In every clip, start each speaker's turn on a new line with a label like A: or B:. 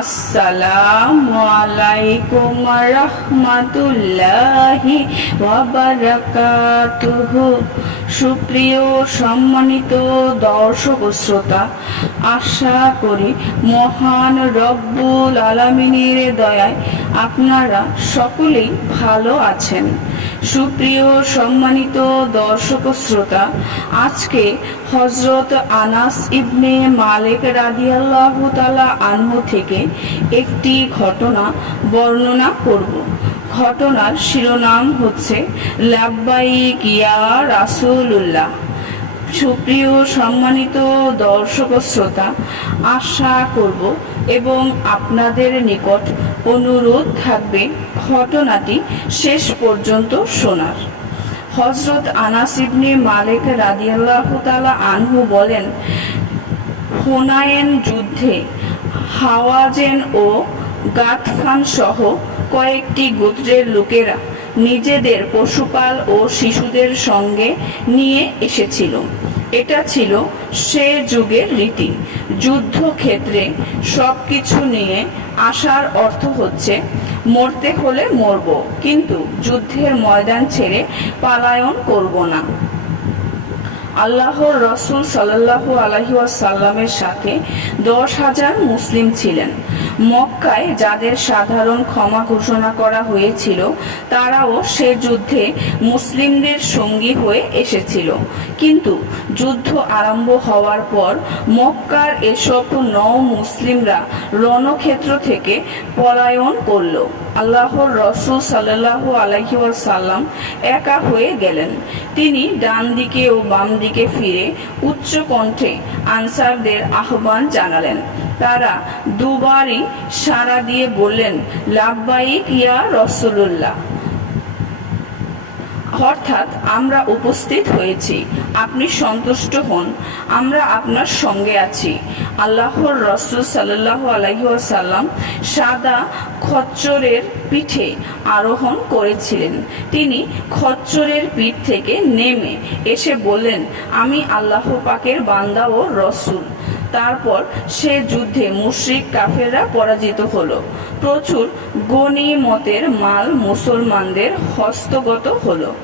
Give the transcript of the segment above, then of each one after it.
A: আসসালামু রহমাতুল্লাহি সুপ্রিয় সম্মানিত দর্শক শ্রোতা, আশা করি মহান রব্বুল আলামিনের দয়ায় আপনারা সকলেই ভালো আছেন। সুপ্রিয় সম্মানিত দর্শক শ্রোতা, আজকে হজরত আনাস ইবনে মালিক রাদিয়াল্লাহু তালা আনহু থেকে একটি ঘটনা বর্ণনা করব। ঘটনার শিরোনাম হচ্ছে, লাব্বাইক কিয়া রাসূলুল্লাহ। সুপ্রিয়, সম্মানিত দর্শক শ্রোতা, আশা করব এবং আপনাদের নিকট অনুরোধ থাকবে ঘটনাটি শেষ পর্যন্ত শোনার। হজরত আনাস ইবনে মালিক রাদিয়াল্লাহু তাআলা আনহু বলেন, হুনায়েন যুদ্ধে হাওয়াজেন ও গাতফান সহ কয়েকটি গোত্রের লোকেরা নিজেদের পশুপাল ও শিশুদের সঙ্গে নিয়ে এসেছিল। এটা ছিল সে যুগের রীতি। যুদ্ধক্ষেত্রে সব কিছু নিয়ে আসার অর্থ হচ্ছে, মরতে হলে মরব, কিন্তু যুদ্ধের ময়দান ছেড়ে পালায়ন করব না। আল্লাহর রসুল সাল্লাহু আলহি সাল্লামের সাথে দশ হাজার মুসলিম ছিলেন। মক্কায় যাদের সাধারণ ক্ষমা ঘোষণা করা হয়েছিল, তারাও সে যুদ্ধে মুসলিমদের সঙ্গী হয়ে এসেছিল। কিন্তু যুদ্ধ আরম্ভ হওয়ার পর মক্কার এসব নৌ মুসলিমরা রণক্ষেত্র থেকে পলায়ন করল। আল্লাহর রসুল সাল্লাহু আলহি সাল্লাম একা হয়ে গেলেন। তিনি ডান দিকে ও বাম দিকে ফিরে উচ্চ কণ্ঠে আনসারদের আহ্বান জানালেন। তারা দুবারই সাড়া দিয়ে বললেন, লাভবাইক ইয়া রসুল্লাহ অর্থাৎ আমরা উপস্থিত হয়েছি, আপনি সন্তুষ্ট হন, আমরা আপনার সঙ্গে আছি। আল্লাহর রসুল সাল্লাহ আলহিসাল্লাম সাদা খচ্চরের পিঠে আরোহণ করেছিলেন। তিনি খচ্চরের পিঠ থেকে নেমে এসে বললেন, আমি আল্লাহ পাকের বান্দা ও রসুল। তারপর সে যুদ্ধে মুশ্রিক কাফেররা পরাজিত হলো। প্রচুর গণিমতের মাল মুসলমানদের হস্তগত হলো।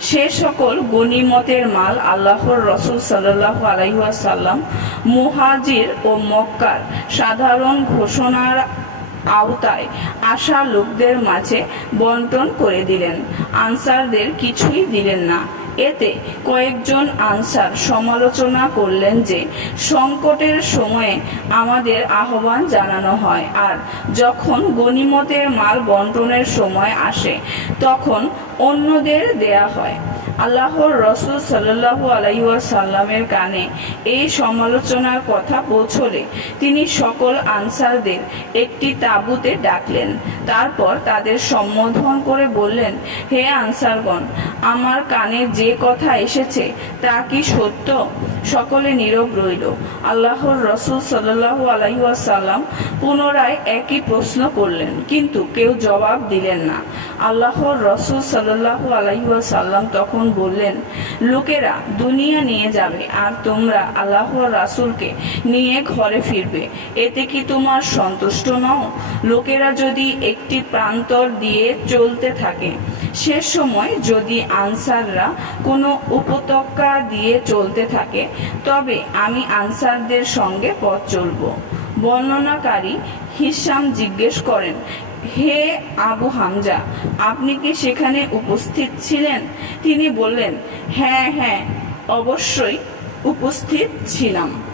A: সে সকল গণিমতের মাল আল্লাহর রসুল সাল্লাহ আলাইসাল্লাম মুহাজির ও মক্কার সাধারণ ঘোষণার আওতায় আসা লোকদের মাঝে বন্টন করে দিলেন। আনসারদের কিছুই দিলেন না। এতে কয়েকজন আনসার সমালোচনা করলেন যে সংকটের সময়ে আমাদের আহ্বান জানানো হয় আর যখন গণিমতের মাল বন্টনের সময় আসে, তখন অন্যদের দেয়া হয়। আল্লাহর রসুল সাল্লাহু আলাইসাল্লামের কানে এই সমালোচনার কথা পৌঁছলে তিনি সকল আনসারদের একটি তাঁবুতে ডাকলেন। তারপর তাদের সম্বোধন করে বললেন, হে আনসারগণ, আমার কানে যে কথা এসেছে তা কি সত্য? সকলে নীরব রইল। আল্লাহর রসুল সাল্লাহু আলাইসাল্লাম পুনরায় একই প্রশ্ন করলেন, কিন্তু কেউ জবাব দিলেন না। আল্লাহর রসুল সাল্লাহু আলাইসাল্লাম তখন বললেন, লোকেরা দুনিয়া নিয়ে যাবে আর তোমরা আল্লাহর রাসুলকে নিয়ে ঘরে ফিরবে। এতে কি তোমার সন্তুষ্ট নও? লোকেরা যদি একটি প্রান্তর দিয়ে চলতে থাকে, সে সময় যদি আনসাররা কোনো উপত্যকা দিয়ে চলতে থাকে, তবে আমি আনসারদের সঙ্গে পথ চলব। বর্ণনাকারী হিসাম জিজ্ঞেস করেন হে আবু হামজা, আপনি কি সেখানে উপস্থিত ছিলেন? তিনি বললেন হ্যাঁ হ্যাঁ অবশ্যই উপস্থিত ছিলাম।